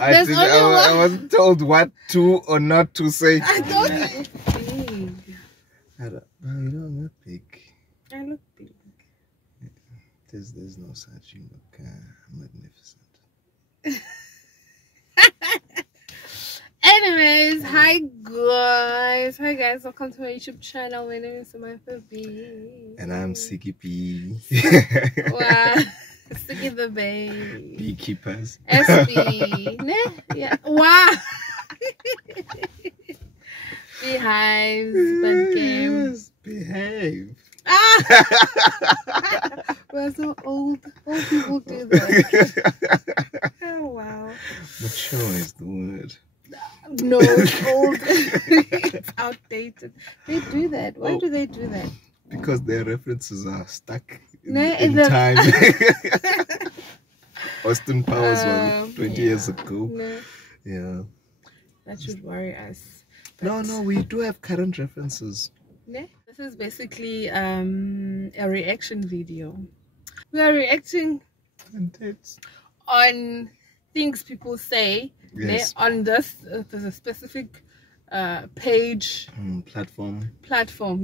I wasn't told what to or not to say. I don't look big. You don't look big. I look big. There's no such. You look magnificent. Anyways, hi guys, welcome to my YouTube channel. My name is Samantha B. And I'm Siggy B. Wow, Siggy the Bay. Beekeepers. SB. Ne? Yeah. Wow. Beehives, but game. Yes, behave. Ah! We're so old. Old people do that. Oh wow. Mature is the word. No, it's old. It's outdated. They do that. Why do they do that? Because their references are stuck in the time. Austin Powers was 20 years ago. No. Yeah. That should worry us. No, we do have current references. Ne? This is basically a reaction video. We are reacting on things people say. Yes. On this, there's a specific page platform.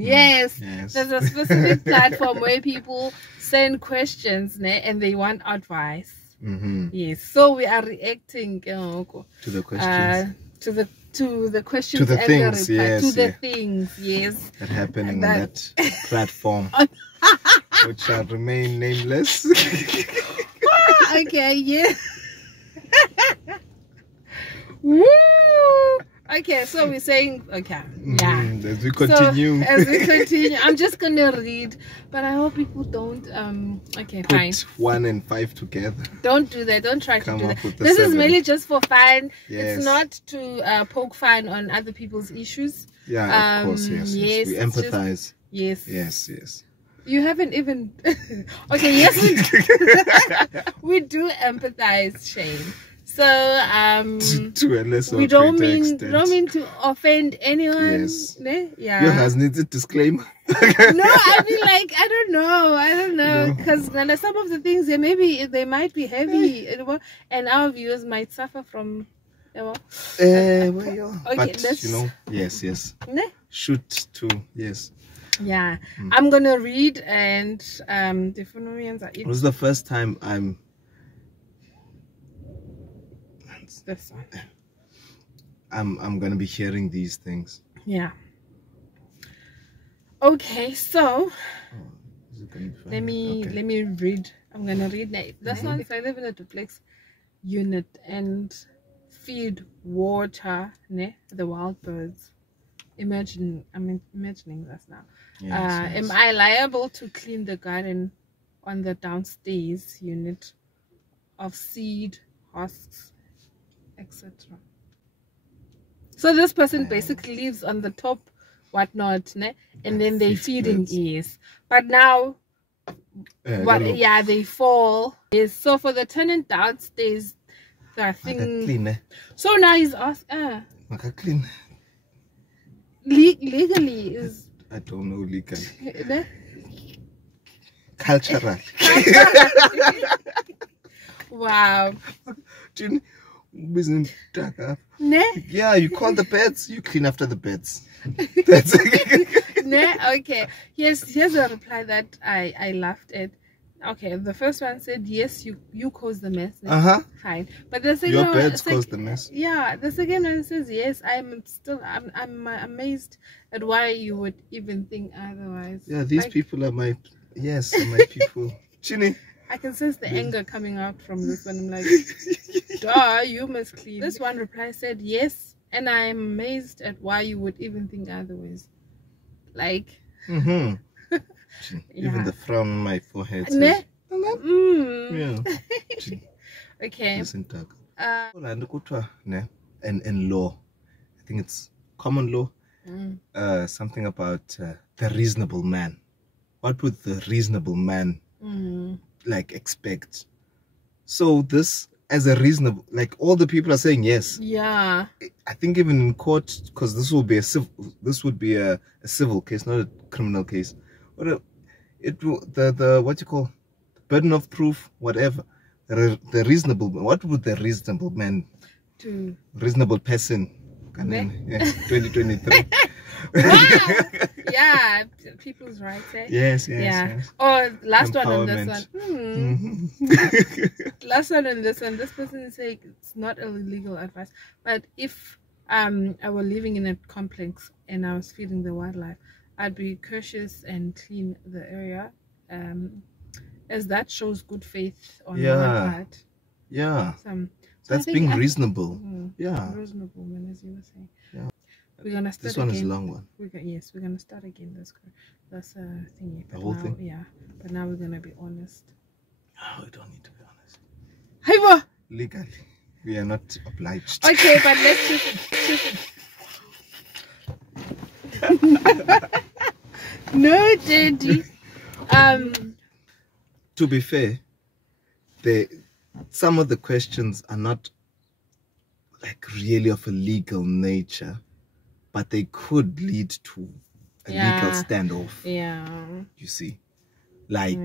Yes. There's a specific platform where people send questions and they want advice. Yes, so we are reacting to the questions, to the questions, to the and things, the reply, yes, to the things, yes, that happening on that platform, which shall remain nameless. Okay, yeah. Woo! Okay, so we're saying, okay, yeah. As we continue. So, as we continue, I'm just gonna read, but I hope people don't. Okay, put fine. 1 and 5 together. Don't do that. Don't try Come to do up with that. the This 7. is merely just for fun. Yes. It's not to poke fun on other people's issues. Yeah, of course, yes. We empathize. Yes. Yes. You haven't even. Okay, yes, we do empathize, Shane. So to a lesser we don't extent. mean to offend anyone. Yes. Ne? Yeah. You has needed disclaimer. No, I mean, like, I don't know, because some of the things they might be heavy, and our viewers might suffer from. Okay, but yes. Ne? Shoot to yes. Yeah, I'm gonna read and It was the first time I'm gonna be hearing these things. Yeah. Okay, so let me read. I'm gonna read now. This one is I live in a duplex unit and feed water the wild birds. I'm imagining this now. Yes. Am I liable to clean the garden on the downstairs unit of seed, husks, etc.? So this person basically lives on the top, whatnot, and then they feeding ears. But now, they fall. Yes. So for the tenant downstairs, the thing. So now he's asking. Clean. Legally is. I don't know legally. Cultural. Wow. Yeah, you call the beds, you clean after the beds. That's Okay. Here's a reply that I laughed at. Okay, the first one said yes, you caused the mess. Fine, but the second your beds caused the mess. Yeah, the second one says yes. I'm amazed at why you would even think otherwise. Yeah, these people are my people. Chini. I can sense the anger coming out from this one. I'm like, duh, you must clean. This one reply said yes, and I'm amazed at why you would even think otherwise. Like, even the frown on my forehead says, yeah. Okay. And law, I think it's common law. Something about the reasonable man. What would the reasonable man expect? So this as a reasonable, all the people are saying yes. Yeah. I think even in court, because this would be a civil case, not a criminal case. What what you call burden of proof, whatever. What would the reasonable man To reasonable person. Yeah, 2023. Wow. Yeah, people's rights. Eh? Yes. Oh, last one on this one. Last one on this one. This person is saying it's not illegal advice, but if I were living in a complex and I was feeding the wildlife, I'd be cautious and clean the area, as that shows good faith on my part. Yeah. That's being reasonable. Reasonable, as you were saying. Yeah. We're gonna start this one again. is a long one. We're gonna start again. That's a thingy. The whole thing. Yeah, but now we're gonna be honest. Oh, we don't need to be honest. Hey, legally, we are not obliged. Okay, but let's just. No, Daddy. To be fair, some of the questions are not like really of a legal nature, but they could lead to a legal standoff. Yeah. You see, like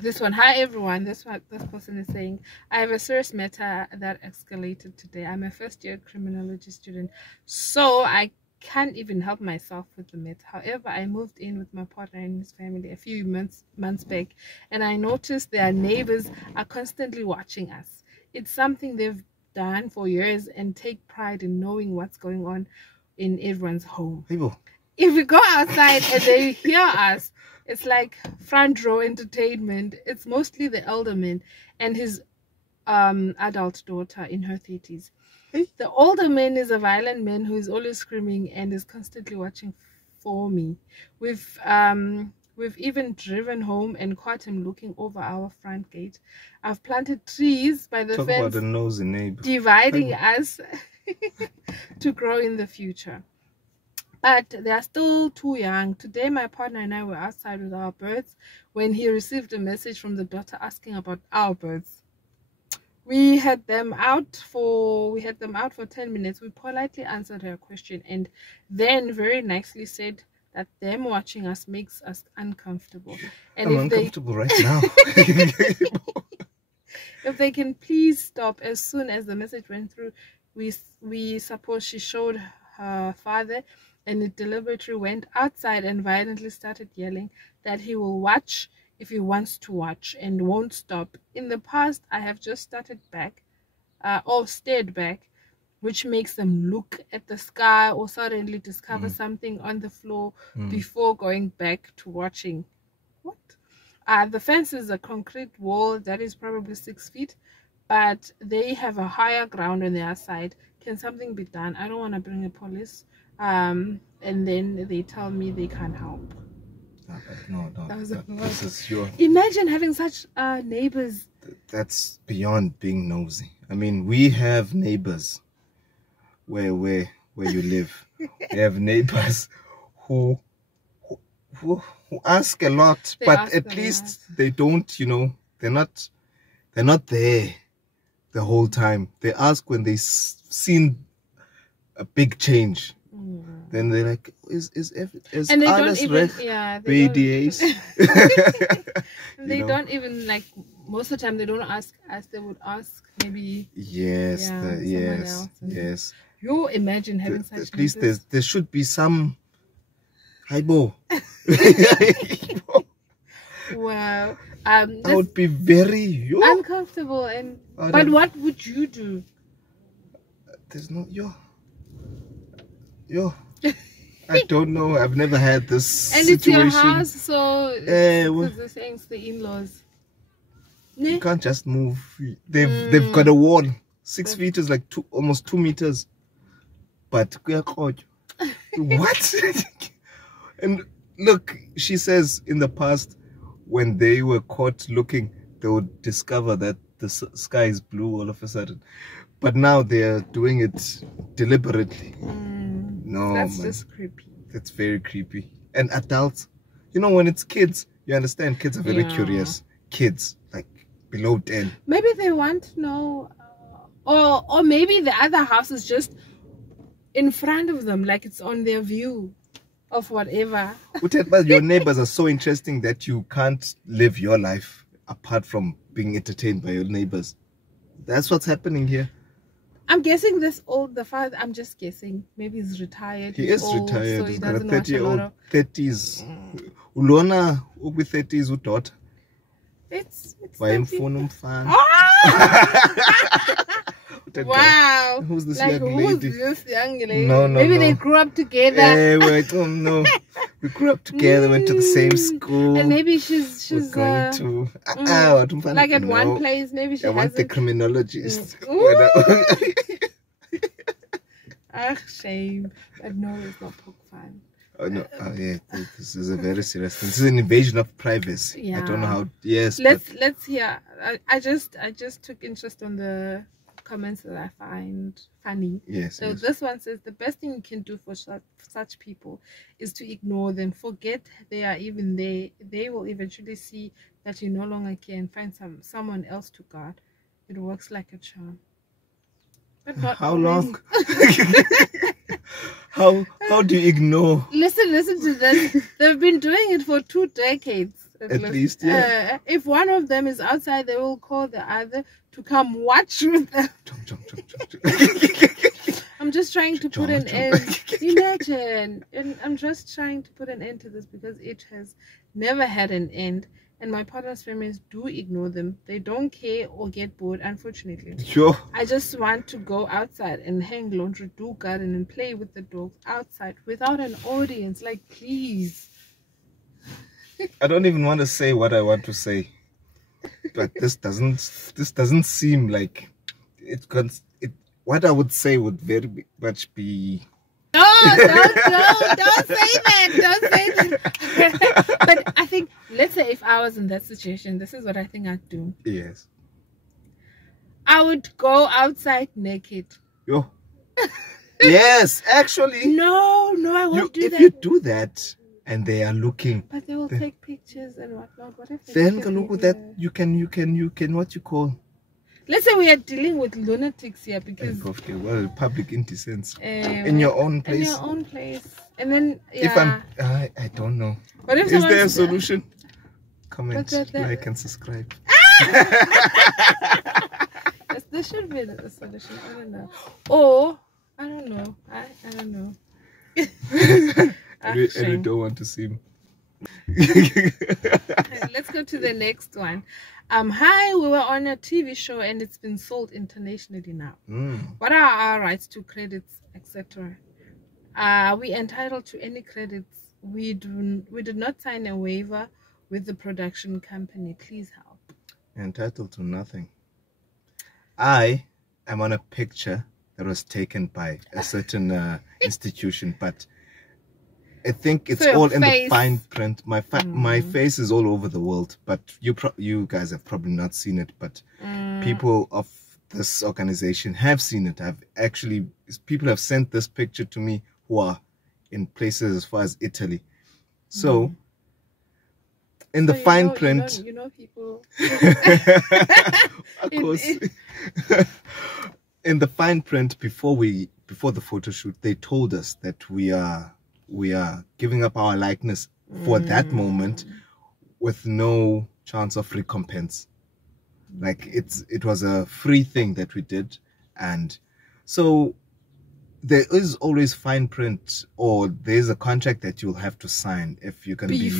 this one. Hi everyone. This person is saying, I have a serious matter that escalated today. I'm a first-year criminology student, so I can't even help myself with the matter. However, I moved in with my partner and his family a few months back, and I noticed their neighbors are constantly watching us. It's something they've done for years and take pride in knowing what's going on in everyone's home. If we go outside and they hear us, it's like front row entertainment. It's mostly the elder man and his adult daughter in her 30s. The older man is a violent man who is always screaming and is constantly watching for me. We've even driven home and caught him looking over our front gate. I've planted trees by the fence, about the nosy neighbor, dividing us to grow in the future. But they are still too young. Today my partner and I were outside with our birds when he received a message from the daughter asking about our birds. We had them out for 10 minutes. We politely answered her question and then very nicely said that them watching us makes us uncomfortable. And I'm uncomfortable right now. If they can please stop. As soon as the message went through, we suppose she showed her father, and it deliberately went outside and violently started yelling that he will watch if he wants to watch and won't stop. In the past, I have just stared back, which makes them look at the sky or suddenly discover something on the floor before going back to watching. What? The fence is a concrete wall that is probably 6 feet, but they have a higher ground on their side. Can something be done? I don't want to bring the police. And then they tell me they can't help. No. This is your... Imagine having such neighbors. That's beyond being nosy. I mean, we have neighbors where you live. We have neighbors who ask a lot, but at least they don't, they're not there the whole time. They ask when they've seen a big change. Then they're like, is and they alles don't even, recht they don't, don't even, like, most of the time they don't ask us. They would ask maybe yes. You imagine having such at least there should be some wow. I would be very uncomfortable. But what would you do? There's no I don't know. I've never had this and situation. It's your house, so because they're saying it's the in-laws. You can't just move. They've got a wall. 6 feet is like almost 2 meters. But what? And look, she says in the past, when they were caught looking, they would discover that the sky is blue all of a sudden. But now they're doing it deliberately. No, that's just creepy. That's very creepy. And adults, when it's kids, you understand, kids are very curious. Kids, like below 10. Maybe they want to know, or maybe the other house is just in front of them, like it's on their view of whatever. But your neighbors are so interesting that you can't live your life apart from being entertained by your neighbors. That's what's happening here. I'm guessing the father, I'm just guessing, maybe he's retired. He is old, retired. So he he's got a doesn't watch a lot of 30s. Ulona with 30s with daughter. It's wow. Who's this like, young lady? Who's this young lady? No, maybe they grew up together. I don't know. We grew up together, went to the same school. And maybe she's going to like at one place. Maybe she want the criminologist. Shame. But no, it's not poke fun. Oh no! Yeah, this is a very serious thing. This is an invasion of privacy. Yeah. I don't know how. Yes. Let's hear. I just took interest on the comments that I find funny. Yes. So this one says the best thing you can do for such people is to ignore them. Forget they are even there. They will eventually see that you no longer care and find someone else to guard. It works like a charm. But not how long? How do you ignore? Listen to this. They've been doing it for 2 decades. At least, yeah. If one of them is outside, they will call the other to come watch with them. I'm just trying to put an end. Imagine. And I'm just trying to put an end to this because it has never had an end. And my partner's families do ignore them. They don't care or get bored, unfortunately. Sure. I just want to go outside and hang laundry, do garden, and play with the dogs outside without an audience. Like, please. I don't even want to say what I want to say, but this doesn't seem like it. What I would say would very much be. No, don't say that. Don't say that. But I think, let's say if I was in that situation, this is what I think I'd do. Yes. I would go outside naked. Yo. Yes, actually. No, I won't do that. If you do that and they are looking. But they will take pictures and whatnot. What if then look at that. You can what you call. Let's say we are dealing with lunatics here because public indecency in your own place. In your own place, and then if I don't know. What if is there a solution? Comment, like, and subscribe. Yes, there should be a solution. I don't know. Or I don't know. I don't know. I really don't want to see him. Let's go to the next one. Hi, we were on a TV show and it's been sold internationally now. What are our rights to credits, etc.? Are we entitled to any credits? We did not sign a waiver with the production company. Please help. Entitled to nothing. I am on a picture that was taken by a certain institution, but I think it's all in the fine print. My face is all over the world, but you guys have probably not seen it. But people of this organization have seen it. People have sent this picture to me who are in places as far as Italy. So in the fine print, you know people. Of course. In the fine print, before the photo shoot, they told us that we are giving up our likeness for that moment with no chance of recompense. Like it was a free thing that we did. And so there is always fine print, or there's a contract that you'll have to sign if you're going to be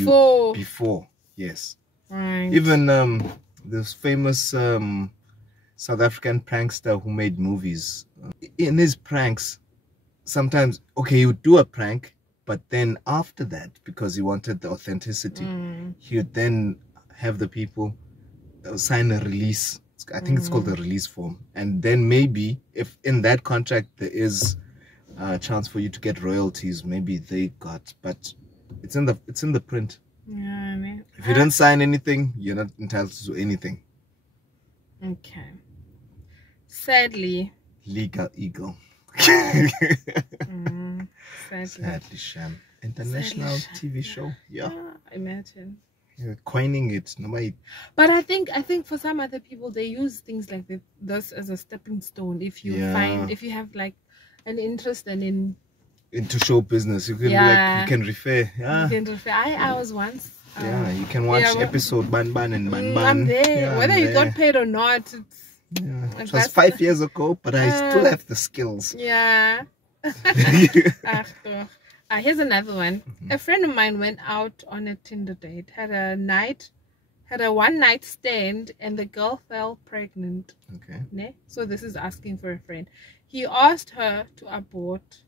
before. Yes. Right. Even this famous South African prankster who made movies, in his pranks, sometimes, okay, he would do a prank, but then after that, because he wanted the authenticity, he would then have the people sign a release. I think it's called the release form. And then maybe if in that contract there is a chance for you to get royalties, maybe they got, but it's in the print. Yeah, I mean, if you don't sign anything, you're not entitled to anything. Okay. Sadly. Legal eagle. Sadly sham. International TV show. Yeah. Imagine. You're coining it. Nobody. But I think for some other people, they use things like this as a stepping stone. If you have like an interest and into show business, you can you can refer. Yeah. You can refer. I was once. You can watch episode Ban Ban and Ban Ban. I'm there. Whether you got paid or not, Yeah, it was 5 years ago, but I still have the skills. Yeah. Here's another one. A friend of mine went out on a Tinder date, had a one-night stand, and the girl fell pregnant. Okay. Ne? So this is asking for a friend. He asked her to abort.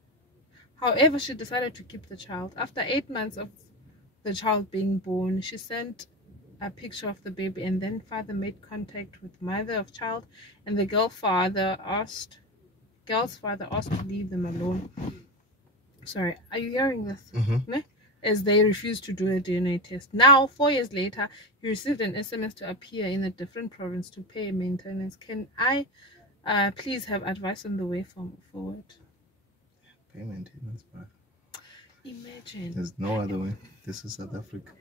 However, she decided to keep the child. After 8 months of the child being born, she sent a picture of the baby, and then father made contact with mother of child, and the girl's father asked to leave them alone. Sorry, are you hearing this? Mm-hmm. As they refused to do a DNA test. Now, 4 years later, he received an SMS to appear in a different province to pay maintenance. Can I please have advice on the way forward? Pay maintenance, bro. Imagine. There's no other way. This is South Africa.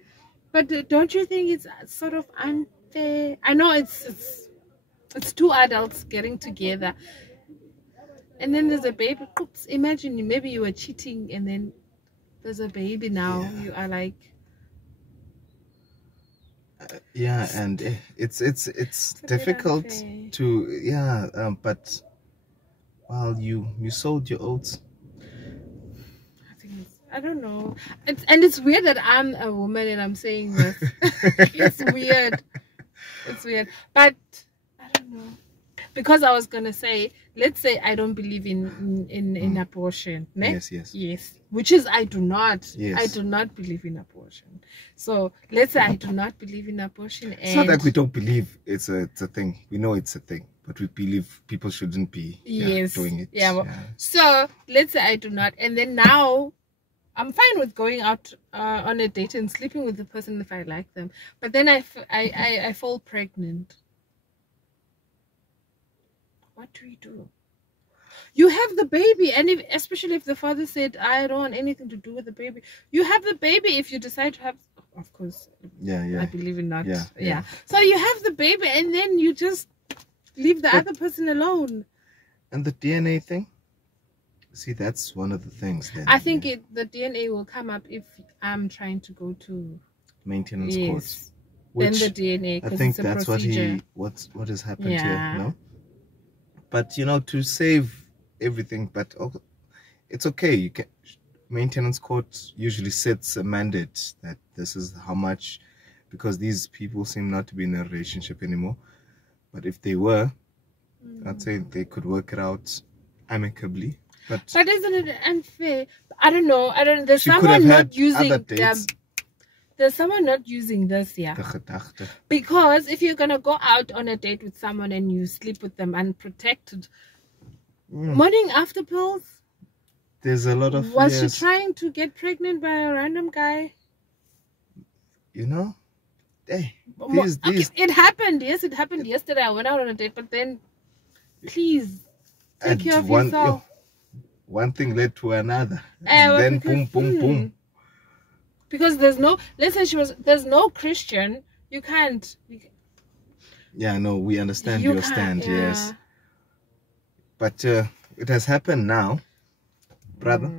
But don't you think it's sort of unfair? I know it's two adults getting together, and then there's a baby. Oops, imagine maybe you were cheating, and then there's a baby now. Yeah. You are like, yeah, and it's difficult to but well, you sold your oats. I don't know. It's weird that I'm a woman and I'm saying this. It's weird. It's weird. But I don't know. Because I was gonna say, let's say I don't believe in abortion. Ne? Yes. Which is I do not. Yes. I do not believe in abortion. So let's say I do not believe in abortion. And it's not like we don't believe it's a thing. We know it's a thing. But we believe people shouldn't be doing it. Yeah. Well, so let's say I do not, and then now I'm fine with going out on a date and sleeping with the person if I like them. But then I fall pregnant. What do we do? You have the baby, and especially if the father said, I don't want anything to do with the baby. You have the baby if you decide to have, of course. Yeah. I believe in that. Yeah. So you have the baby, and then you just leave the other person alone. And the DNA thing? See, that's one of the things. Then, I think the DNA will come up if I'm trying to go to maintenance court. Then the DNA. I think that's procedure. what has happened here. No, but to save everything. But it's okay. You can. Maintenance court usually sets a mandate that this is how much, because these people seem not to be in a relationship anymore. But if they were, I'd say they could work it out amicably. But isn't it unfair? I don't know. There's someone not using There's someone not using this here. Because if you're gonna go out on a date with someone and you sleep with them unprotected, morning after pills. There's a lot of. Was she trying to get pregnant by a random guy? Hey, it happened. Yes, it happened yesterday. I went out on a date, but then please take care of yourself. One thing led to another, and then boom. Because there's no, let's say there's no Christian. You can't. Yeah, no, we understand your stand. Yes, but it has happened now, brother.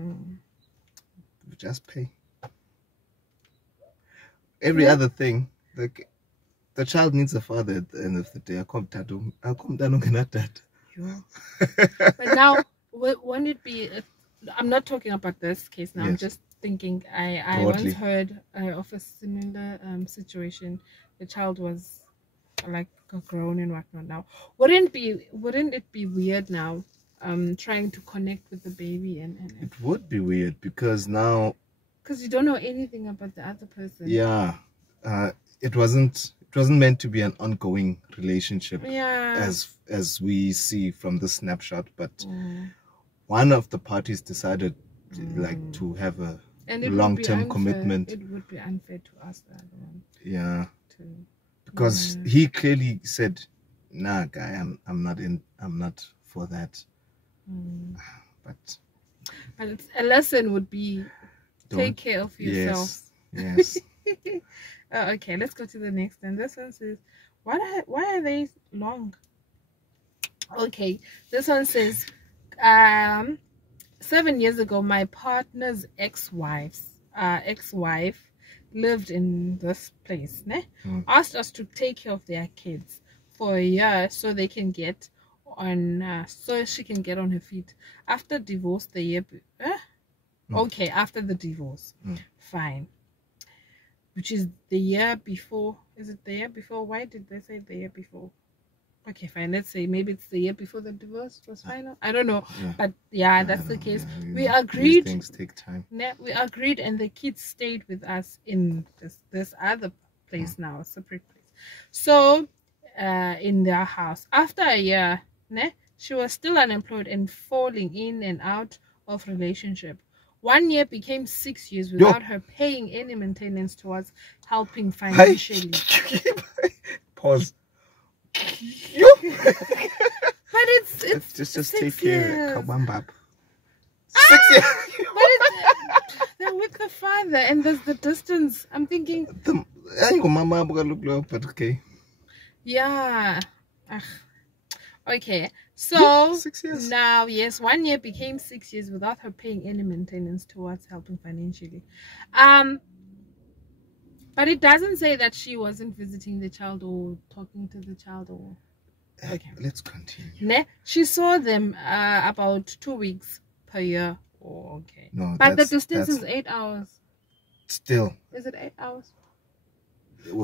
Just pay. Every other thing, like the child needs a father at the end of the day. I'll come down that. But now, wouldn't it be? I'm not talking about this case now. Yes. I'm just thinking. I once heard of a similar situation. The child was like grown and whatnot. Now, wouldn't it be weird now? Trying to connect with the baby and it would be weird because now. Because you don't know anything about the other person. Yeah, it wasn't meant to be an ongoing relationship. Yeah. As we see from the snapshot, but one of the parties decided like to have a long-term commitment. It would be unfair to ask the other one. Yeah. Because he clearly said, "Nah, guy, I'm not for that." But it's, a lesson would be. Take care of yourself. Yes. Okay, let's go to the next one. This one says, why are they long? Okay, this one says, 7 years ago, my partner's ex-wife lived in this place. Asked us to take care of their kids. for a year so they can get on so she can get on her feet. After divorce, the year okay, after the divorce, fine, which is the year before. Is it the year before? Why did they say the year before? Okay, fine, let's say maybe it's the year before the divorce was final. I don't know, but yeah, that's the case. We agreed. These things take time. We agreed, and the kids stayed with us in this other place now, separate place. So in their house, after a year, she was still unemployed and falling in and out of relationship. 1 year became 6 years without her paying any maintenance towards helping financially. Pause. But it's just take care. 6 years. But they're with the father, and there's the distance. I'm thinking. But okay. Yeah. Okay. So 6 years. Now, yes, 1 year became 6 years without her paying any maintenance towards helping financially. But it doesn't say that she wasn't visiting the child or talking to the child or. Okay. Let's continue. She saw them about 2 weeks per year. Oh, okay. No, but the distance is 8 hours. Still. Is it 8 hours?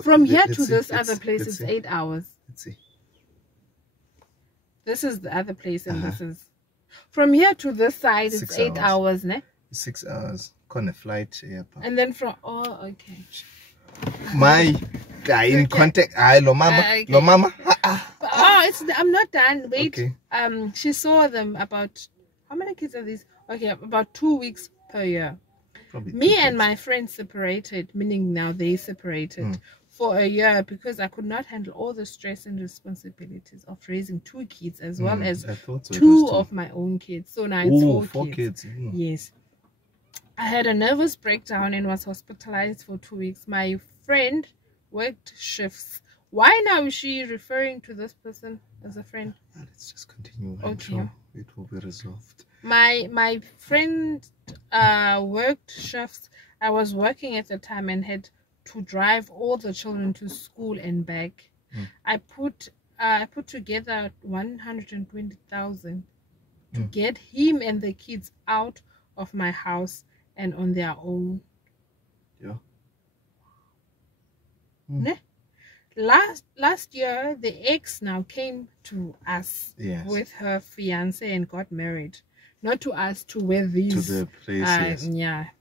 From here to this other place is 8 hours. Let's see. This is the other place, and this is from here to this side. It's 8 hours, 6 hours. Con a flight, yeah. And then from okay. My guy in contact. Lo mama. I'm not done. Wait. Okay. She saw them about how many kids are these? Okay, about 2 weeks per year. Probably Me and my friends separated, meaning now they separated for a year because I could not handle all the stress and responsibilities of raising 2 kids as well as 2 of my own kids. So now it's 4 kids. Yes. I had a nervous breakdown and was hospitalized for 2 weeks. My friend worked shifts. Why now is she referring to this person as a friend? Let's just continue. Okay. I'm sure it will be resolved. My friend worked shifts. I was working at the time and had to drive all the children to school and back. I put together 120,000 to get him and the kids out of my house and on their own. Yeah. Last year, the ex now came to us with her fiance and got married. Not to us, to where these. To the place,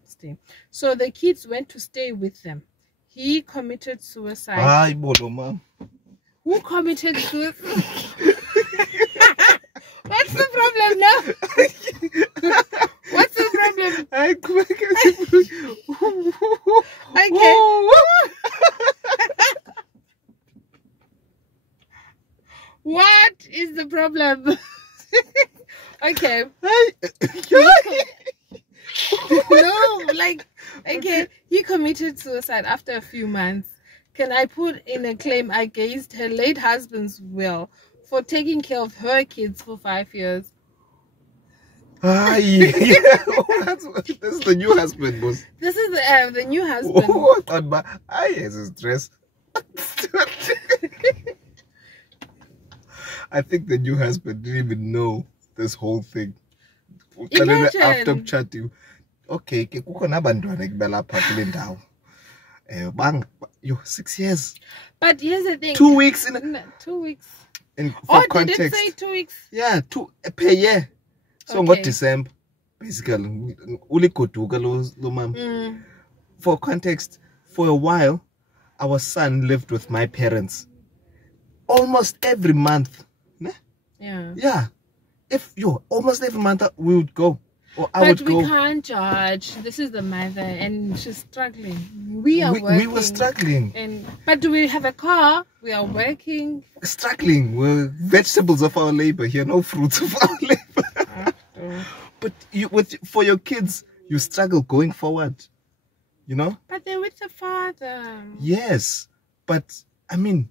stay. So the kids went to stay with them. He committed suicide. Who committed suicide? What's the problem now? What's the problem? Okay. What is the problem? Okay. No, like, okay, he committed suicide after a few months. Can I put in a claim against her late husband's will for taking care of her kids for 5 years? This is the new husband, boss. This is the new husband. Oh, God, but I has stress. I think the new husband didn't even know this whole thing. Imagine. After chatting, okay, yo, 6 years. But here's the thing. 2 weeks 2 weeks. For context, did it say 2 weeks? Yeah, 2 per year. So what December, basically, For context, for a while, our son lived with my parents almost every month. Yeah. Almost every month we would go. Or I would go. But we can't judge. This is the mother and she's struggling. We are working. We were struggling. But do we have a car? We are working. Struggling. We're vegetables of our labor here, no fruits of our labor. But for your kids, you struggle going forward. You know? But they're with the father. Yes. But, I mean...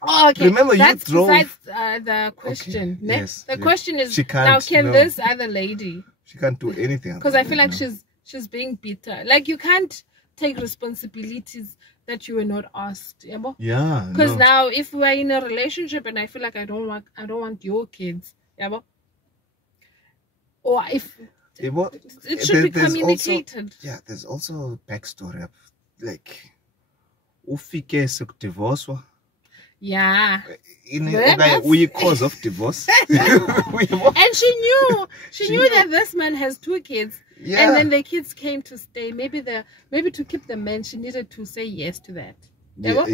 Oh, okay. Remember, that's you drove. Besides the question. Okay. Yes, the question is, she can't, now can this other lady? She can't do anything. Because I feel like she's being bitter. Like, you can't take responsibilities that you were not asked. Yeah. Because now if we're in a relationship and I feel like I don't want your kids, or if it should be communicated. Also, there's also backstory of like ufike divorce. Yeah. Cause of divorce. And she knew that this man has 2 kids. Yeah. And then the kids came to stay. Maybe to keep the man, she needed to say yes to that. Yeah. What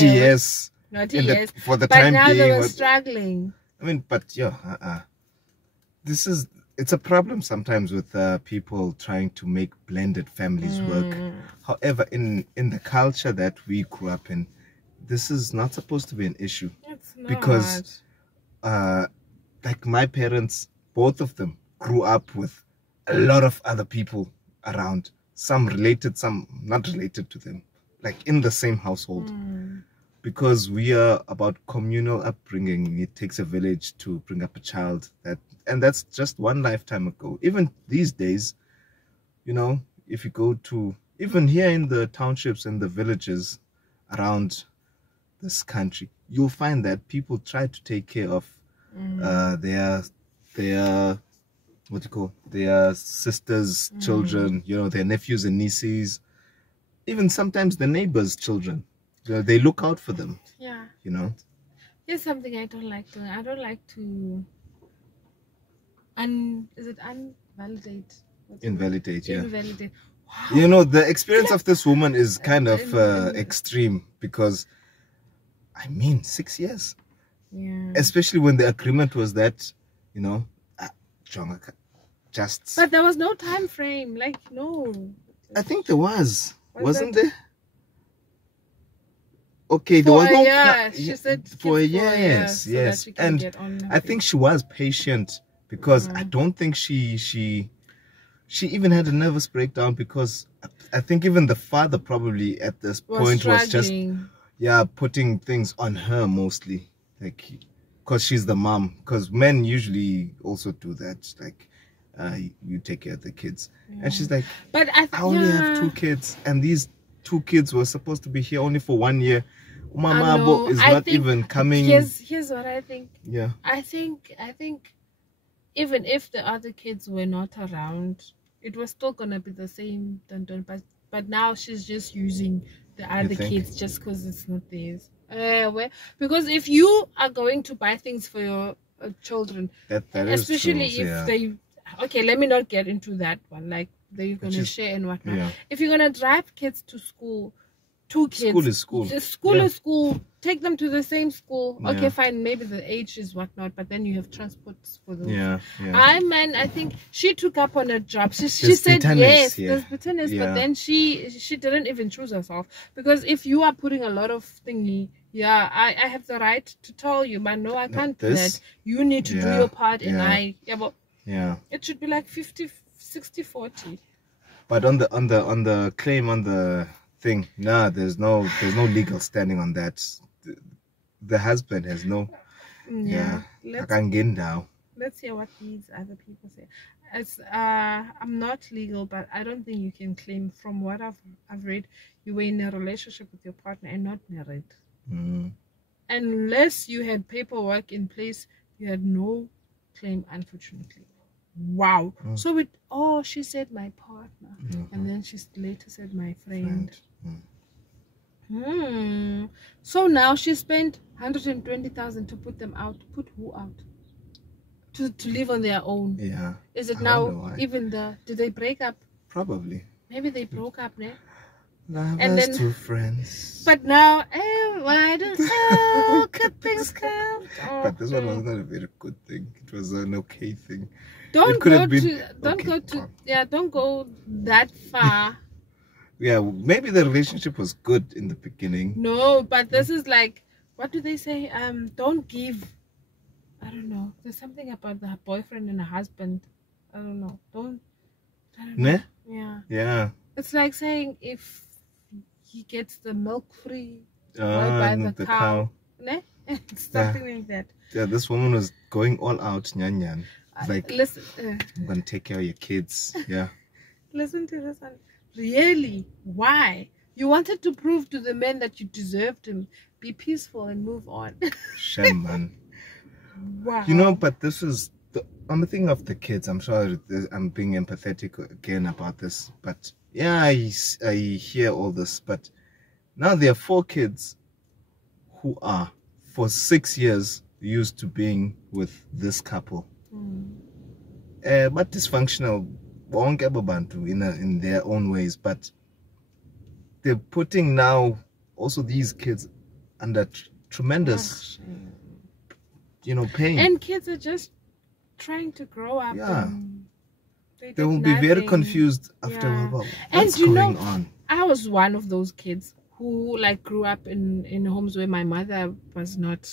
yes. Not yes. For the but time now being, they were struggling. I mean, but it's a problem sometimes with people trying to make blended families work. However, in the culture that we grew up in, this is not supposed to be an issue. It's not. Because like my parents, both of them grew up with a lot of other people around, some related, some not related to them, like in the same household. Because we are about communal upbringing. It takes a village to bring up a child, and that's just one lifetime ago. Even these days, if you go to, even here in the townships and the villages around this country, you'll find that people try to take care of their their sisters' children, their nephews and nieces, even sometimes the neighbors' children. They look out for them. Yeah. Here's something I don't like to. I don't like to. Is it invalidate? Invalidate. Yeah. Invalidate. Wow. The experience of this woman is kind of extreme, because, I mean, 6 years. Yeah. Especially when the agreement was that, just. But there was no time frame. Like, no. I think there was. Wasn't there? Okay, there was no. Yeah, she said for a year. Yes. And I think she was patient, because I don't think she even had a nervous breakdown, because I think even the father probably at this point was just putting things on her mostly, like, because she's the mom. Because men usually also do that, like, you take care of the kids, and she's like, but I only have 2 kids, and these 2 kids were supposed to be here only for 1 year. Mama is not even coming. Here's what I think. Yeah. I think even if the other kids were not around, it was still gonna be the same. But now she's just using the other kids just because it's not theirs. Because if you are going to buy things for your children, that especially is true, if they, let me not get into that one. Like, they're gonna share and whatnot. Yeah. If you're gonna drive kids to school, 2 kids. School is school. School is school. Take them to the same school. Yeah. Okay, fine. Maybe the age is whatnot, but then you have transports for those. Yeah. I think she took up on a job. She said yes. There's bitterness, but then she didn't even choose herself, because if you are putting a lot of thingy, I have the right to tell you, but no, I can't do that. You need to do your part, and it should be like 50, 60, 40. But on the claim on the thing, there's no legal standing on that. The husband has no. I can get down. Let's hear what these other people say. I'm not legal, but I don't think you can claim. From what I've read, you were in a relationship with your partner and not married. Unless you had paperwork in place, you had no claim, unfortunately. Wow. So she said my partner, and then she later said my friend. So now she spent 120,000 to put them out. Put who out? To live on their own. Yeah. Is it now even did they break up? Probably. Maybe they broke up, ne? And then 2 friends. But now, why do good things come? But this one was not a very good thing. It was an okay thing. Don't go that far. Yeah, maybe the relationship was good in the beginning. No, but this is like, what do they say? Don't give. I don't know. There's something about the boyfriend and the husband. I don't know. I don't know. Ne? Yeah. Yeah. It's like saying if he gets the milk free, buy the cow. Ne? It's something like that. Yeah, this woman was going all out, nyan. Like, listen, I'm gonna take care of your kids. Yeah. Listen to this one. Really? Why? You wanted to prove to the men that you deserved him. Be peaceful and move on. Shame, man. Wow. You know, but this is I'm thinking of the kids. I'm sure I'm being empathetic again about this, but yeah, I hear all this. But now there are 4 kids who are for 6 years used to being with this couple, but dysfunctional, in their own ways. But they're putting now also these kids under tremendous, pain. And kids are just trying to grow up. Yeah. They will be very confused after what's going on. I was one of those kids who grew up in homes where my mother was not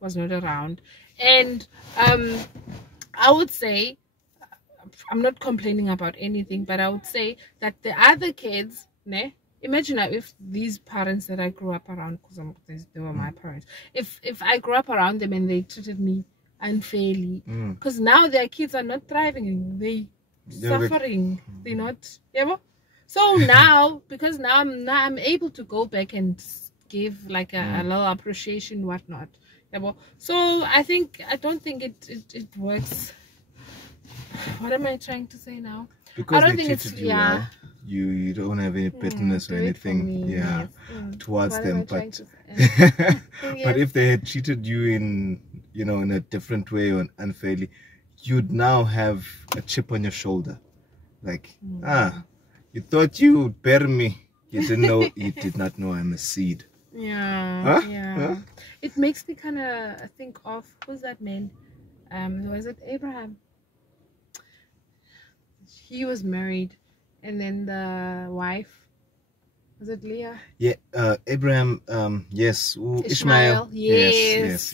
was not around. And I would say, I'm not complaining about anything, but I would say that the other kids, imagine if these parents that I grew up around, because they were my parents, if I grew up around them and they treated me unfairly, because now their kids are not thriving, they're suffering, they're not, so now, because now I'm able to go back and give a little appreciation, whatnot, so I don't think it works. What am I trying to say now? Because I don't think it's well, you don't have any bitterness or anything towards them, but but if they had treated you in in a different way or unfairly, you'd now have a chip on your shoulder, you thought you would bury me, you did not know I'm a seed. It makes me kind of think of, who's that man, was it Abraham? He was married, and then the wife, was it Leah? Yeah, Abraham. Yes. Ooh, Ishmael. Yes.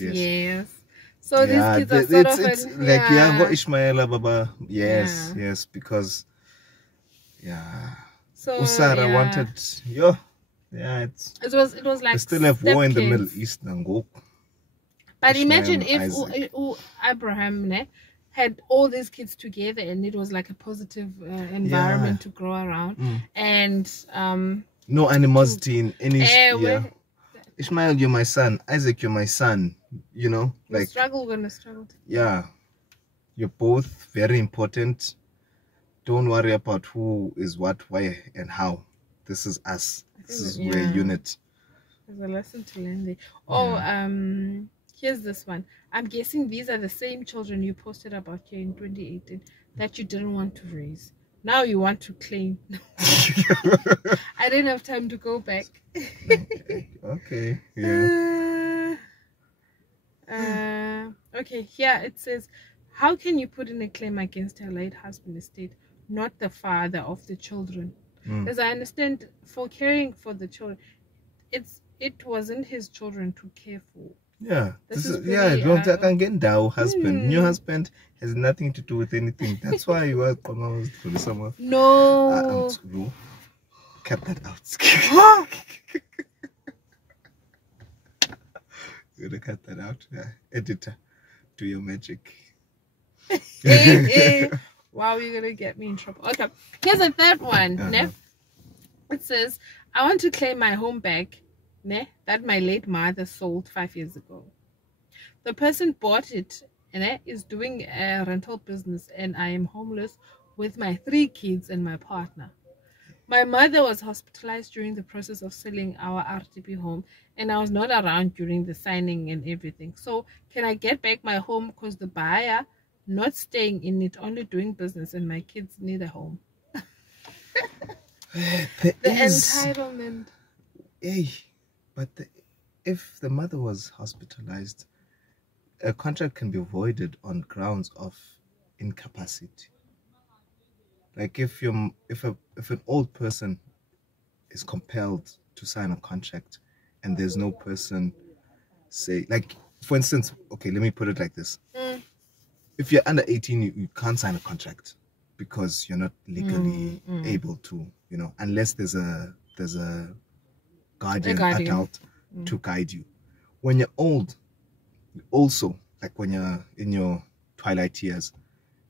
So these kids are sort of Ishmael, Baba. Yes, because so Sarah wanted it was like they still have war in the Middle East now. But Ishmael, imagine if Abraham had all these kids together and it was like a positive environment to grow around, and no animosity in any Ishmael, you're my son. Isaac, you're my son. We're gonna struggle. Yeah, you're both very important. Don't worry about who is what, why, and how. This is us. This is we're a unit. There's a lesson to learn there. Here's this one. I'm guessing these are the same children you posted about here in 2018 that you didn't want to raise. Now you want to claim. I didn't have time to go back. Okay. Yeah. Okay. Here it says, how can you put in a claim against her late husband estate, not the father of the children? As I understand, for caring for the children, it wasn't his children to care for. Yeah, I can get that husband. New husband has nothing to do with anything. That's why you are for summer. No. Cut that out. You're gonna cut that out. Editor, do your magic. Wow, you're gonna get me in trouble. Okay, here's a third one. It says, I want to claim my home back that my late mother sold 5 years ago. The person bought it and is doing a rental business, and I am homeless with my 3 kids and my partner. My mother was hospitalized during the process of selling our RTP home, and I was not around during the signing and everything. So can I get back my home because the buyer not staying in it, only doing business, and my kids need a home? The entitlement. But if the mother was hospitalized, a contract can be voided on grounds of incapacity. Like if an old person is compelled to sign a contract and there's no person say, like, for instance, okay, let me put it like this. If you're under 18, you can't sign a contract because you're not legally able to, unless there's a guardian adult to guide you. When you're old, also, like when you're in your twilight years,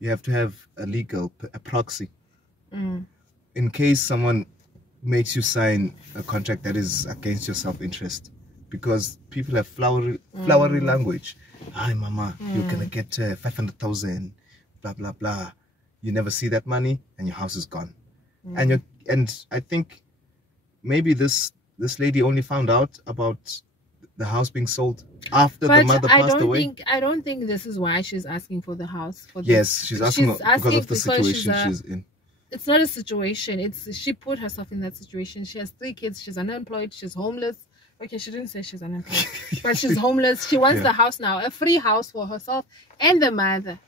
you have to have a proxy in case someone makes you sign a contract that is against your self-interest, because people have flowery language. Hi mama, you're gonna get 500,000, blah blah blah. You never see that money and your house is gone. And I think maybe this lady only found out about the house being sold after the mother passed away. I don't think this is why she's asking for the house. Yes, she's asking because of the situation she's in. It's not a situation. It's she put herself in that situation. She has 3 kids. She's unemployed. She's homeless. Okay, she didn't say she's unemployed, but she's homeless. She wants the house now, a free house for herself and the mother.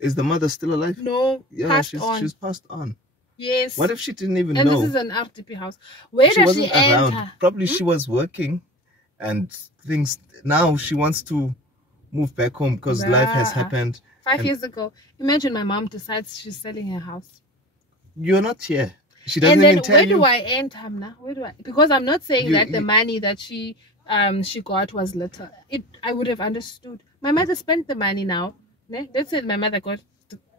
Is the mother still alive? No, she's passed on. Yes. What if she didn't even know? And this is an RDP house. Where does she enter? Probably she was working, and things. Now she wants to move back home because life has happened. 5 years ago. Imagine my mom decides she's selling her house. You're not here. She doesn't even tell you. Where do I enter now? Where do I? Because I'm not saying that the money that she got was little. I would have understood. My mother spent the money now. Let's say my mother got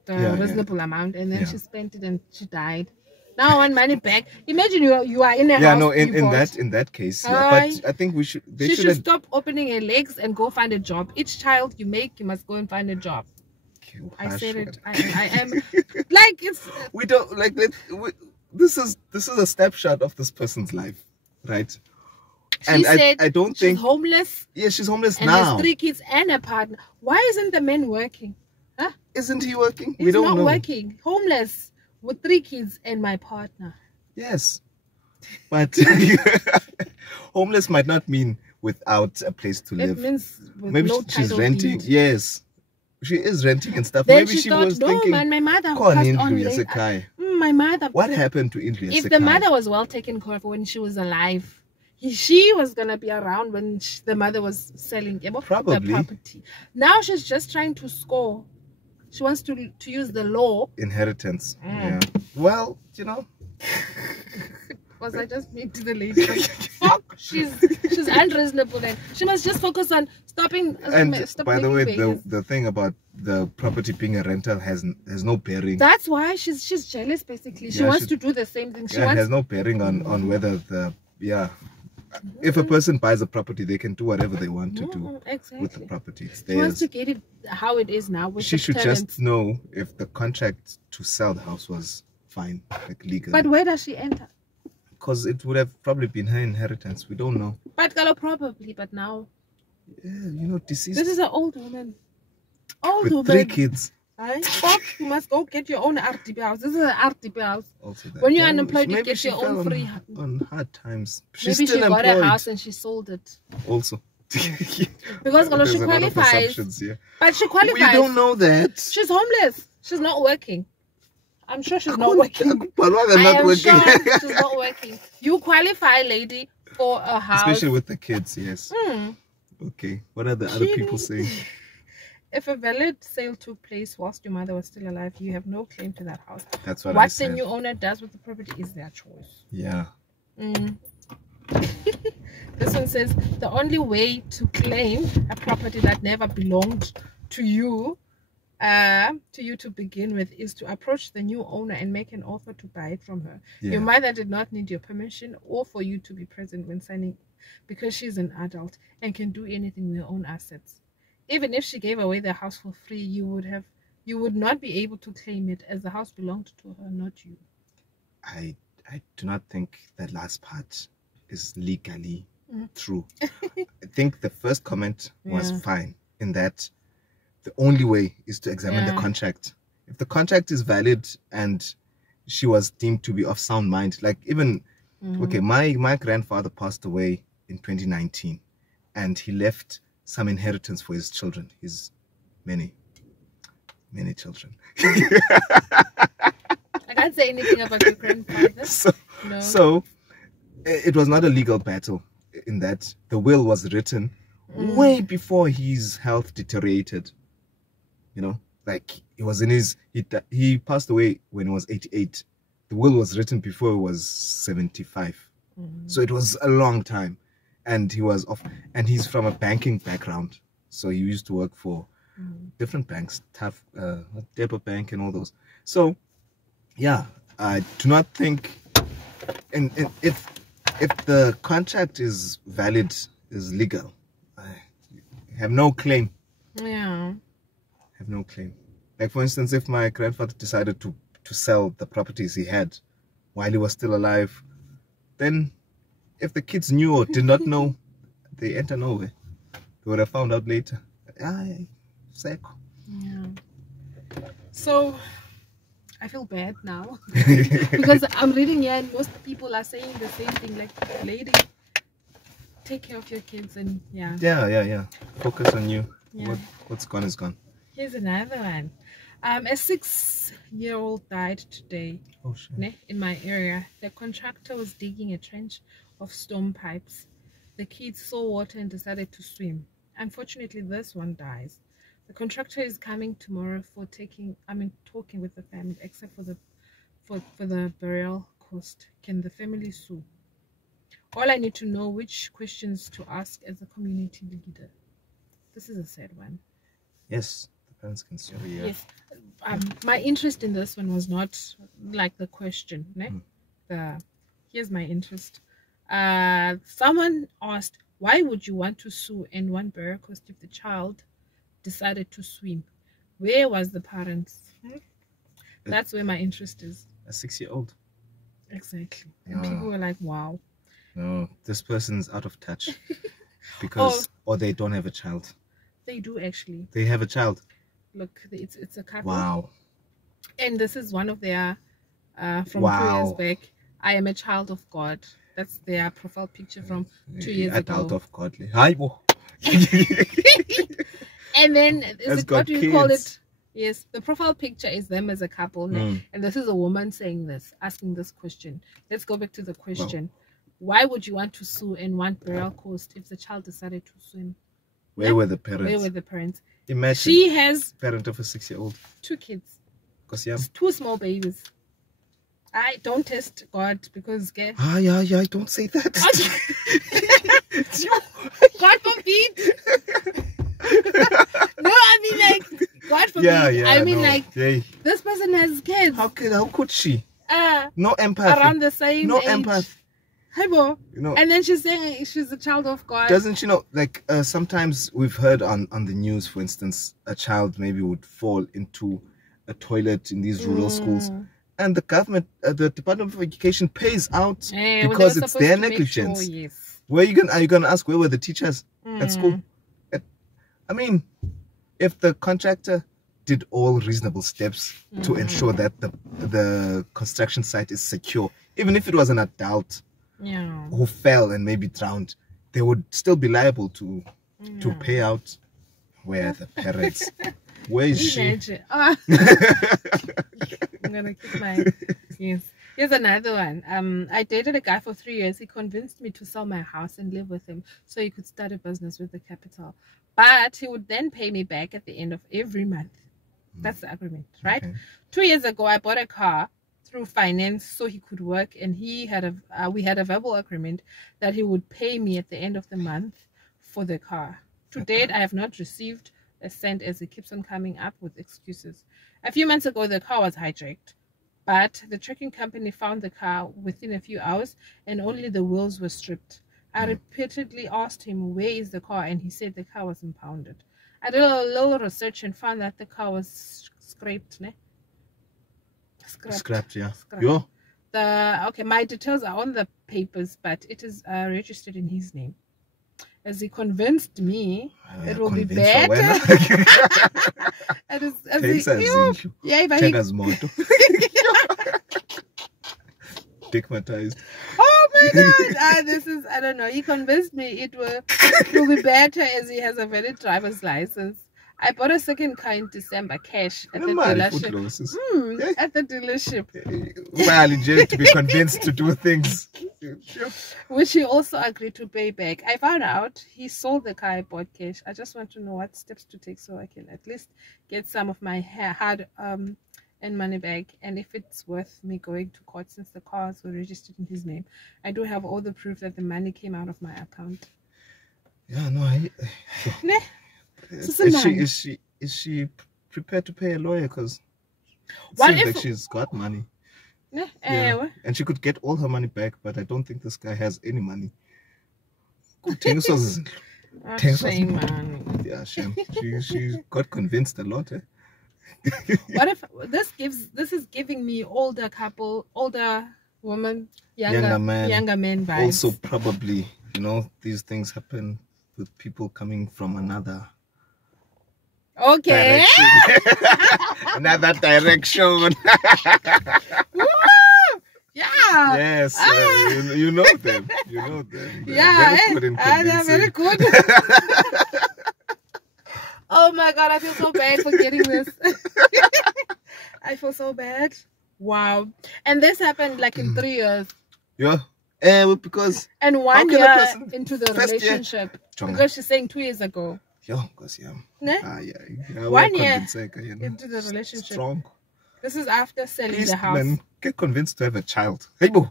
the reasonable amount, and then she spent it and she died. Now I want money back. Imagine you are in a house. Yeah, no, in that case, but I think she should stop opening her legs and go find a job. Each child you make, you must go and find a job. I said it. I am like it's. We don't like that. This is a snapshot of this person's life, right? And I don't think she's homeless. Yeah, she's homeless and now. Has 3 kids and a partner. Why isn't the man working? Huh? Isn't he working? He's not working. Homeless with 3 kids and my partner. Yes, but homeless might not mean without a place to live. It means maybe she's renting. Deed. Yes, she is renting and stuff. Then maybe she thought, was no, thinking, man, my mother passed on late. My mother. What happened to Indriya Sekai? If the mother was well taken care of when she was alive, she was gonna be around when the mother was selling the property. Now she's just trying to score. She wants to use the law. Inheritance. Yeah. Well, you know. Was I just mean to the lady? Fuck, she's unreasonable, and she must just focus on stopping. By the way, the thing about the property being a rental has no bearing. That's why she's jealous. Basically, she wants to do the same thing. It has no bearing on whether if a person buys a property, they can do whatever they want to do with the property. It's theirs. She wants to get it how it is now. She should just know if the contract to sell the house was fine, like legal. But where does she enter? Because it would have probably been her inheritance. We don't know. But probably. But now, yeah, deceased. This is an old woman. With 3 kids. Fuck, you must go get your own RDP house. This is an RDP house. Also when you're unemployed, you get your own free. On hard times. Maybe she got a house and she sold it. Also. Because she qualifies. Yeah. But she qualifies. You don't know that. She's homeless. She's not working. I'm sure she's not working. I am sure she's not working. You qualify, lady, for a house. Especially with the kids, yes. Okay. What are the other people saying? If a valid sale took place whilst your mother was still alive, you have no claim to that house. That's what I What said. the new owner does with the property is their choice. Yeah. This one says, the only way to claim a property that never belonged to you to begin with is to approach the new owner and make an offer to buy it from her. Your mother did not need your permission or for you to be present when signing, because she's an adult and can do anything with her own assets. Even if she gave away the house for free, you would not be able to claim it, as the house belonged to her, not you. I do not think that last part is legally true. I think the first comment was fine, in that the only way is to examine the contract. If the contract is valid and she was deemed to be of sound mind, like even okay, my grandfather passed away in 2019 and he left some inheritance for his children, his many children. I can't say anything about your grandfather. So it was not a legal battle, in that the will was written way before his health deteriorated. Like he was in he passed away when he was 88. The will was written before he was 75. So it was a long time. And he was off, and he's from a banking background, so he used to work for different banks, Debit Bank and all those. So yeah, I do not think And if the contract is valid, is legal, I have no claim. Yeah. Have no claim. Like for instance, if my grandfather decided to sell the properties he had while he was still alive, then if the kids knew or did not know, they enter nowhere. They would have found out later. Psycho. Yeah. So I feel bad now because I'm reading here and most people are saying the same thing, like, lady, take care of your kids. And yeah, focus on you. What's gone is gone. Here's another one. A 6-year-old died today. Oh, shit. In my area. The contractor was digging a trench of storm pipes. The kids saw water and decided to swim. Unfortunately, this one dies. The contractor is coming tomorrow for talking with the family, except for the burial cost. Can the family sue? All I need to know which questions to ask as a community leader. This is a sad one. Yes, the parents can sue. Yeah. Yes. My interest in this one was not like the question. Here's my interest. Someone asked, why would you want to sue and want burial cost if the child decided to swim? Where was the parents? That's where my interest is. A 6-year-old. Exactly. And people were like, wow. No, this person's out of touch. Because or they don't have a child. They do actually. They have a child. Look, it's a couple. Wow. And this is one of their from 2 years back. I am a child of God. That's their profile picture from 2 years ago. Adult of godly. Hi. And then what do you call it? Yes, the profile picture is them as a couple. And this is a woman saying this, asking this question. Let's go back to the question. Why would you want to sue and want burial cost if the child decided to swim? Where were the parents? Where were the parents? Imagine. She has parent of a 6-year-old. 2 kids. 'Cause 2 small babies. I don't test God because yeah, don't say that. God forbid. No, I mean like God forbid. This person has kids. How could she? No empathy. Around the same no age. empathy. And then she's saying she's a child of God. Doesn't she know? Like sometimes we've heard on the news, for instance, a child maybe would fall into a toilet in these rural schools, and the government, the Department of Education, pays out because it's their negligence. Sure, yes. Are you gonna ask where were the teachers at school? I mean, if the contractor did all reasonable steps to ensure that the construction site is secure, even if it was an adult who fell and maybe drowned, they would still be liable to pay out. Where are the parents? Where is she? I'm gonna keep my yes. Here's another one. I dated a guy for 3 years. He convinced me to sell my house and live with him so he could start a business with the capital. But he would then pay me back at the end of every month. That's the agreement, right? Okay. 2 years ago, I bought a car through finance so he could work, and we had a verbal agreement that he would pay me at the end of the month for the car. To date, I have not received a cent as he keeps on coming up with excuses. A few months ago, the car was hijacked, but the trucking company found the car within a few hours and only the wheels were stripped. I repeatedly asked him, where is the car? And he said the car was impounded. I did a little research and found that the car was scraped. Scrapped, yeah. Scrapped. My details are on the papers, but it is registered in his name. As he convinced me, it will be better. Stigmatized. Oh my God! I don't know. He convinced me it will be better as he has a valid driver's license. I bought a second car in December, cash at the dealership. At the dealership. Well, to be convinced to do things. Which he also agreed to pay back. I found out he sold the car I bought cash. I just want to know what steps to take so I can at least get some of my hard and money back, and if it's worth me going to court since the cars were registered in his name. I do have all the proof that the money came out of my account. Yeah, no, is she prepared to pay a lawyer? Because it seems like she's got money. Yeah. And she could get all her money back, but I don't think this guy has any money. Shame, man. Yeah, shame. She got convinced a lot. What if this is giving me older woman, younger man vibes. Also, probably, these things happen with people coming from another direction. Another direction. Yeah. Yes, you know them. They're very good. Oh my God, I feel so bad for getting this. I feel so bad. Wow. And this happened like in 3 years. Yeah. Because and 1 year into the relationship. Because she's saying 2 years ago. Yeah, because yeah. 1 year into the relationship. Strong. This is after selling the house. Man, get convinced to have a child. Hey, bo.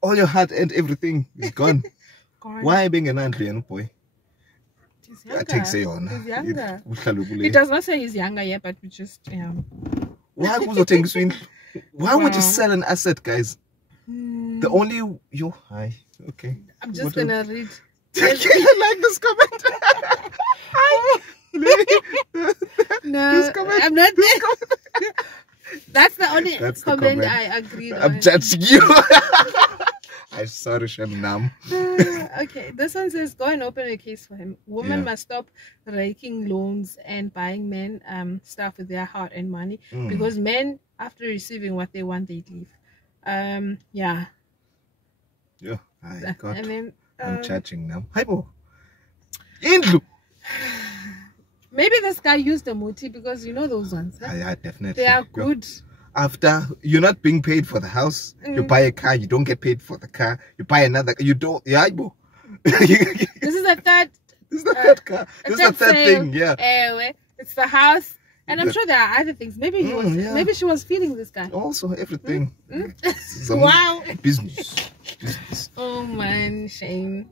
All your heart and everything is gone. Why being an Andrian boy? He's younger. He's younger. He does not say he's younger yet, but we just Why would you sell an asset, guys? The only okay. I'm just gonna read. I like this comment. No, I'm not there. That's the only comment I agreed on. I'm judging you. I'm sorry, Shamnam. Okay, this one says, go and open a case for him. Women must stop raking loans and buying men stuff with their hard-earned money because men, after receiving what they want, they leave. Yeah. I got. And then I'm judging now. Hi, bo. Indlu. Maybe this guy used the muti because you know those ones. Huh? Yeah, definitely. They are good. After you're not being paid for the house, you buy a car, you don't get paid for the car. You buy another, you don't. Yeah, bo. This is the third. This is the third car. This is the third thing. Yeah. It's the house, and I'm sure there are other things. Maybe he was. Maybe she was feeding this guy. Also, everything. Wow. Business. Oh man, shame.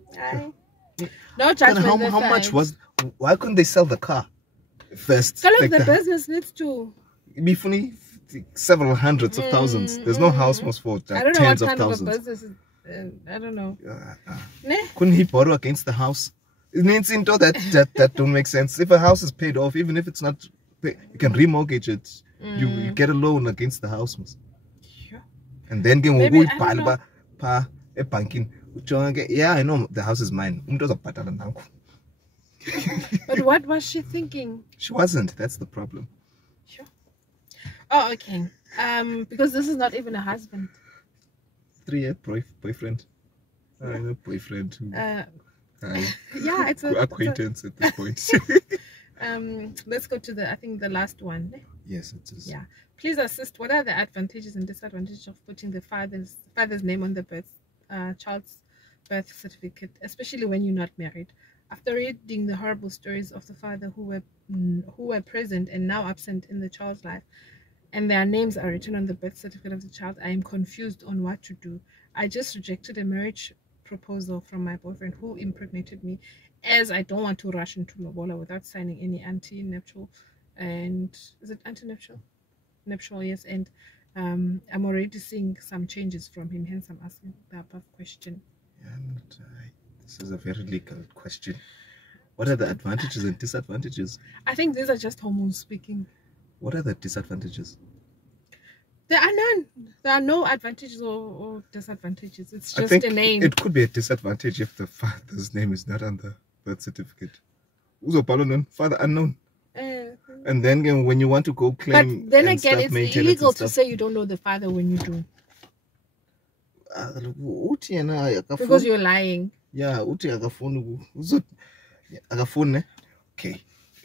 No judgment. How much was? Why couldn't they sell the car first? Like the business needs to be funny. Several hundreds of thousands. There's no house most for tens of thousands. I don't know what kind of a business is. I don't know. Couldn't he borrow against the house? It means into that don't make sense. If a house is paid off, even if it's not paid, you can remortgage it. You get a loan against the house. Yeah. And then banking. Yeah, I know the house is mine. But what was she thinking? She wasn't. That's the problem. Sure. Oh, okay. Because this is not even a husband. 3-year boyfriend. Boyfriend. Yeah, it's a acquaintance at this point. Let's go to the last one. Yes, it is. Yeah. Please assist. What are the advantages and disadvantages of putting the father's name on the child's birth certificate, especially when you're not married? After reading the horrible stories of the father who were present and now absent in the child's life, and their names are written on the birth certificate of the child, I am confused on what to do. I just rejected a marriage proposal from my boyfriend who impregnated me, as I don't want to rush into lobola without signing any anti-nuptial, and is it anti-nuptial? Nuptial, yes. And I'm already seeing some changes from him, hence I'm asking the above question. This is a very legal question. What are the advantages and disadvantages? I think these are just hormones speaking. What are the disadvantages? There are none. There are no advantages or disadvantages. It's just a name. It could be a disadvantage if the father's name is not on the birth certificate. Father unknown. And then when you want to go claim, but then again, it's illegal to say you don't know the father when you do. Because you're lying. Yeah, okay.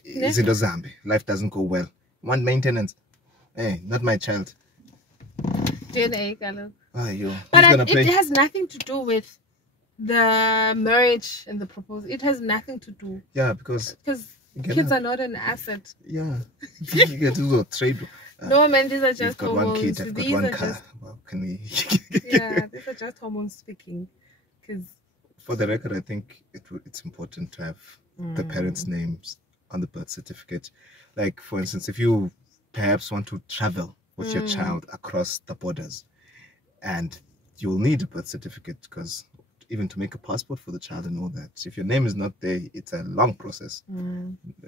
Izinto zambi. Life doesn't go well. Want maintenance? Hey, not my child. DNA, Galo. But it has nothing to do with the marriage and the proposal. It has nothing to do. Yeah, because kids are not an asset. Yeah, you get to trade. No, man, these are just hormones. I've got 1 kid, I've got 1 car. Well, can we? Yeah, these are just hormones speaking. Because for the record, I think it's important to have the parents' names on the birth certificate. Like, for instance, if you perhaps want to travel with your child across the borders. And you'll need a birth certificate, because even to make a passport for the child and all that, if your name is not there, it's a long process.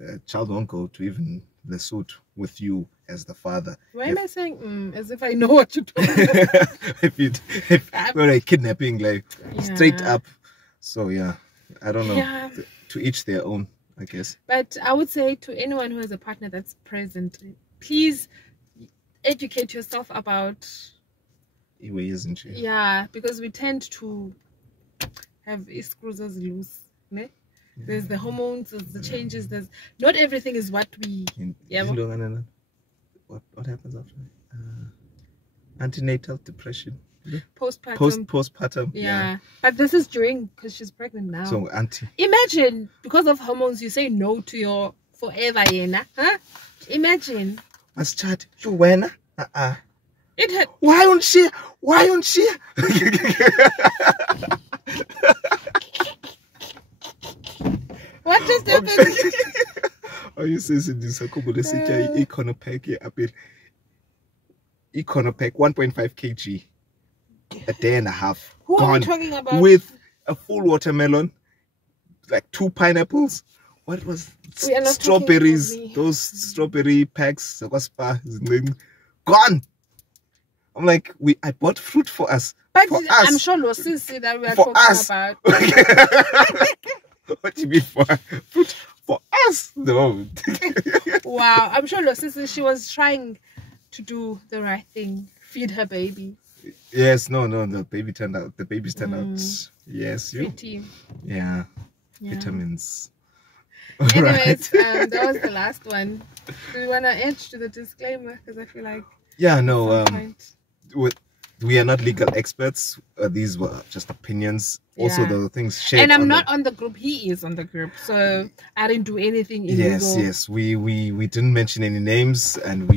A child won't go to even Lesotho with you as the father. Why am I saying as if I know what you're talking about? if we're a kidnapping, like straight up. So yeah, I don't know. Yeah. To each their own, I guess. But I would say to anyone who has a partner that's present, please educate yourself about. Isn't she? Yeah, because we tend to have screws loose. Ne? There's the hormones, there's the changes. There's not everything is what we. What happens after antenatal depression? Postpartum. Yeah. But this is during, because she's pregnant now. So imagine, because of hormones, you say no to your forever, Yena. Huh? Imagine. Mas chat, you wena? It had. Why on she? What just happened? Oh, you say this? I could say Econopack, Econopack 1.5 kg, a day and a half. Who are we talking about? With a full watermelon, like 2 pineapples. What was strawberries? Those strawberry packs, gone. I'm like, I bought fruit for us. But for I'm us. Sure Losisi that we are for talking us. about. What do you mean for fruit? For us? No. Wow, I'm sure Losisi, she was trying to do the right thing, feed her baby. Yes, no. The babies turned out. Yes, pretty. Yeah. Vitamins. Anyways, that was the last one. Do we want to edge to the disclaimer? Because I feel like we are not legal experts. These were just opinions. Also, the things shared. And I'm not on the group. He is on the group, so I didn't do anything illegal. Yes. We didn't mention any names, and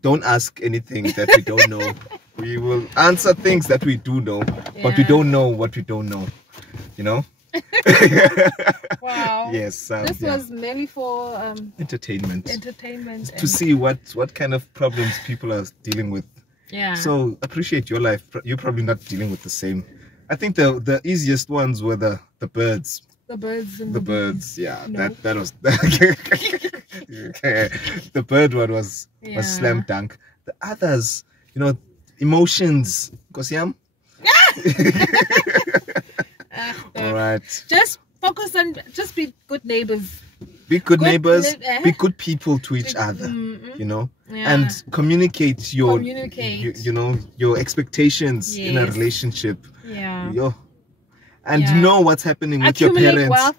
don't ask anything that we don't know. We will answer things that we do know, but we don't know what we don't know. You know. Wow. Yes. This was merely for entertainment. To see what kind of problems people are dealing with. Yeah. So appreciate your life. You're probably not dealing with the same. I think the easiest ones were the birds. The birds. Yeah. No. That was the bird one was slam dunk. The others, emotions. Kosiam. All right. Just focus on, just be good neighbors. Be good neighbors. Be good people to each other. And communicate your expectations in a relationship. Yeah. And know what's happening with your parents.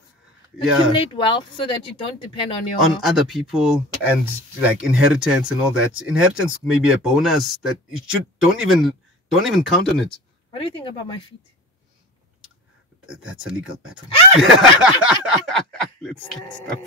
Accumulate wealth so that you don't depend on other people, and like inheritance and all that. Inheritance may be a bonus that you don't even count on it. What do you think about my feet? That's a legal battle. Let's stop.